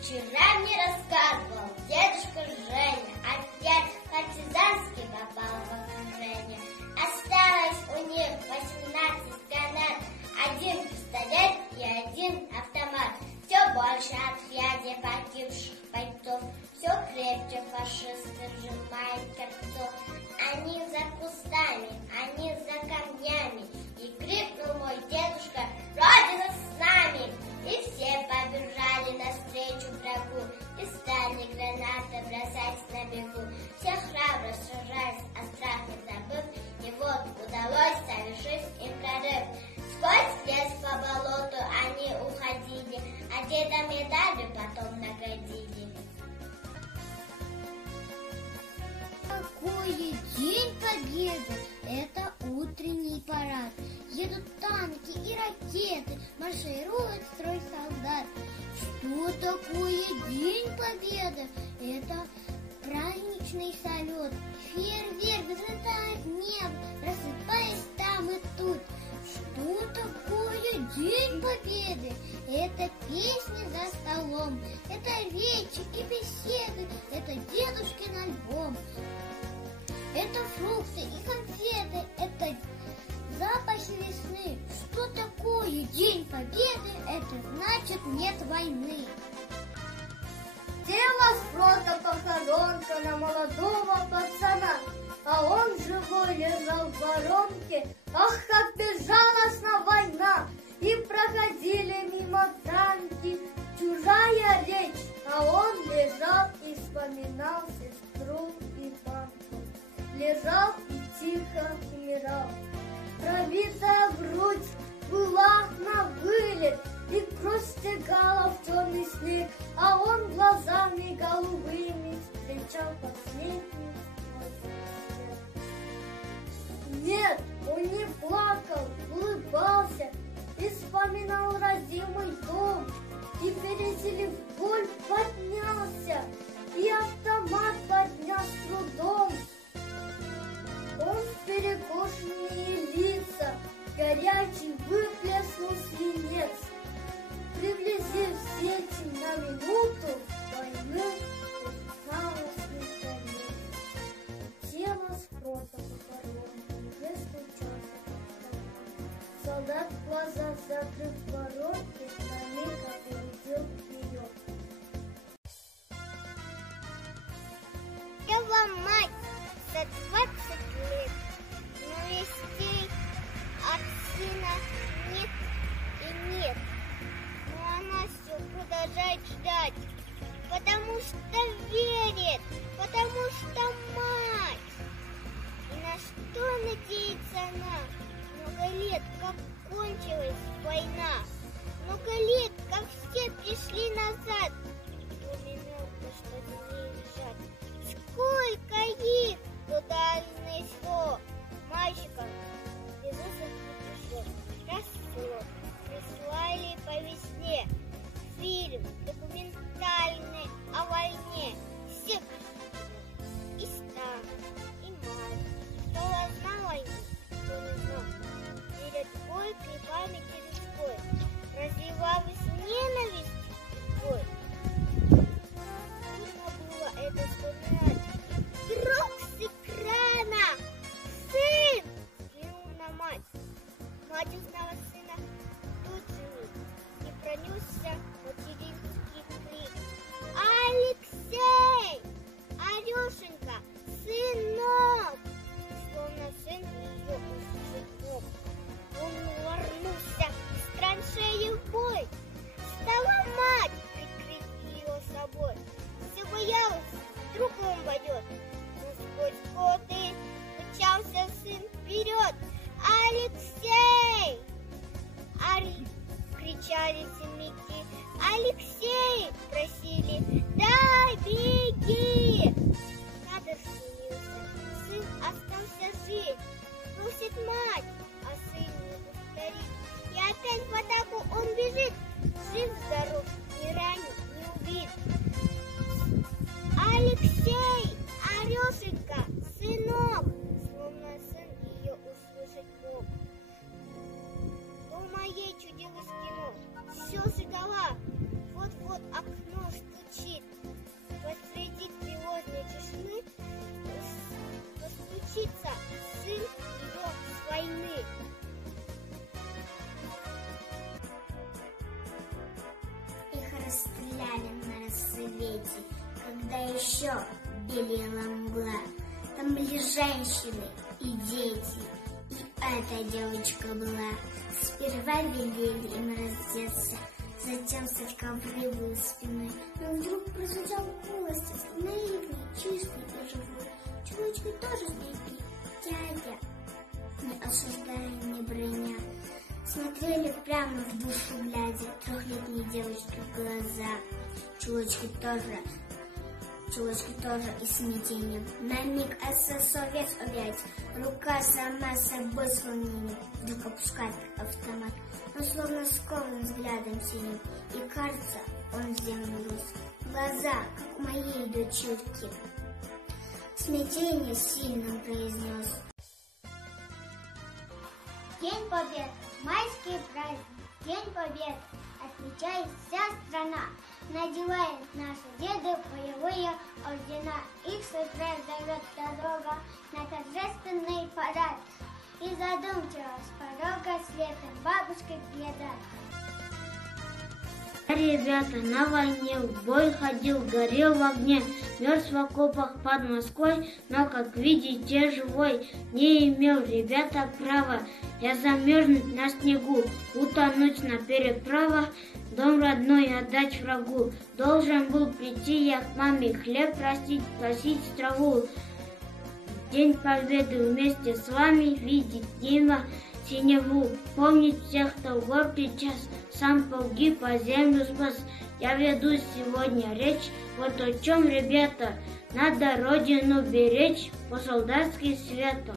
Вчера мне рассказывал дедушка Женя, опять партизанский попал в окружение. Осталось у них 18 гранат, 1 пистолет и 1 автомат. Все больше отряде погибших бойцов, все крепче фашисты сжимают кольцо. Они за кустами, они за камнями, и крикнул мой дедушка: «Родина с нами!» И все побежали навстречу врагу, и стали гранаты бросать на бегу. Все храбро сражались, о страхе забыв, и вот удалось совершить им прорыв. Сквозь лес по болоту они уходили, а деда медали потом наградили. Какой день победы! Это утренний парад. Едут танки и ракеты, марширует строй солдат. Что такое День Победы? Это праздничный салют. Фейерверк взлетает в небо, рассыпаясь там и тут. Что такое День Победы? Это песни за столом, это речи и беседы, это дедушкин альбом. Это фрукты и конфеты, это запахи весны. Что такое День Победы? Это значит нет войны. Тело с фронта похоронка на молодого пацана, а он живой лежал в воронке. Ах, как безжалостна война! И проходили мимо танки, чужая речь, а он лежал и вспоминал сестру и мамку. Лежал и тихо умирал. Пробитая грудь была на вылет, и кровь стекала в темный снег, а он глазами голубыми встречал последний свой свет. Нет, он не плакал, улыбался и вспоминал родимый дом, и, переселив боль, поднялся, и автомат поднял с трудом. Он в перекошенные лица горячий выплеснул свинец, приблизив сети на минуту войны безжалостный конец. Тело с фронта похоронено уже стучался. Солдат в глазах закрыв воронки, на миг опередил вперед. Я вам мать за 20 лет, но вестей от сына нет и нет. Но она все продолжает ждать, потому что верит, потому что мать. И на что надеется она? Много лет, как кончилась война, много лет, как все пришли назад. Поминутно, что земли лежат. Сколько их туда несло, мальчикам Иисусов не пришло. Росло, прислали по весне фильм документальный о войне. Всех и стар, и мать, кто знал войну, кто не знал. Перед горькой памяти людской развивалась ненависть и боль. Трудно было это вспоминать. Вдруг с экрана сын взглянул на мать. Мать узнала сына тут же и пронесся материнский крик: «Алексей! Алешенька! Сынок!» Словно сын ее услышал. Он ворнулся с траншеи в бой. Стала мать прикрыть ее собой. Все боялась, вдруг он пойдет. Но сквозь годы мчался сын вперед. «Алексей!» кричали земляки. «Алексей!» просили. «Да, беги!» Кадр сменился, сын остался жить. Просит мать, а сын не повторит. И опять в атаку он бежит. Жив-здоров, не ранен, не убит. «Алексей! Алешенька! Сынок!» Словно сын ее услышать мог. Дома ей чудилось кино. Все сжигала. Вот-вот окно свете, когда еще белела мгла. Там были женщины и дети, и эта девочка была. Сперва велели им раздеться, затем стать коврывой спиной. Но вдруг прозвучал голос, наивный, чистый и живой. Чулочки тоже слепи, дядя, не осуждая, не броня. Смотрели прямо в душу глядя, трехлетней девочки в глаза. Чулочки тоже и смятением. На миг совет объять, рука сама собой склонением. Вдруг опускает автомат, но словно скован взглядом синим. И кажется, он в землю рос. Глаза, как у моей дочурки. Смятение сильным произнес. День Победы, майский праздник, День Победы отмечает вся страна. Надевают наши деды боевые ордена. Их с утра зовет дорога на торжественный парад. И задумчиво с порога светом бабушкой глядят. Ребята, на войне в бой ходил, горел в огне, мерз в окопах под Москвой, но, как видите, живой. Не имел, ребята, права я замерзнуть на снегу, утонуть на переправах, дом родной отдать врагу. Должен был прийти я к маме, хлеб просить, косить траву. День Победы вместе с вами видеть мимо синеву. Помнить всех, кто в горький час сам погиб, а землю спас. Я веду сегодня речь вот о чем, ребята. Надо родину беречь по-солдатски свято.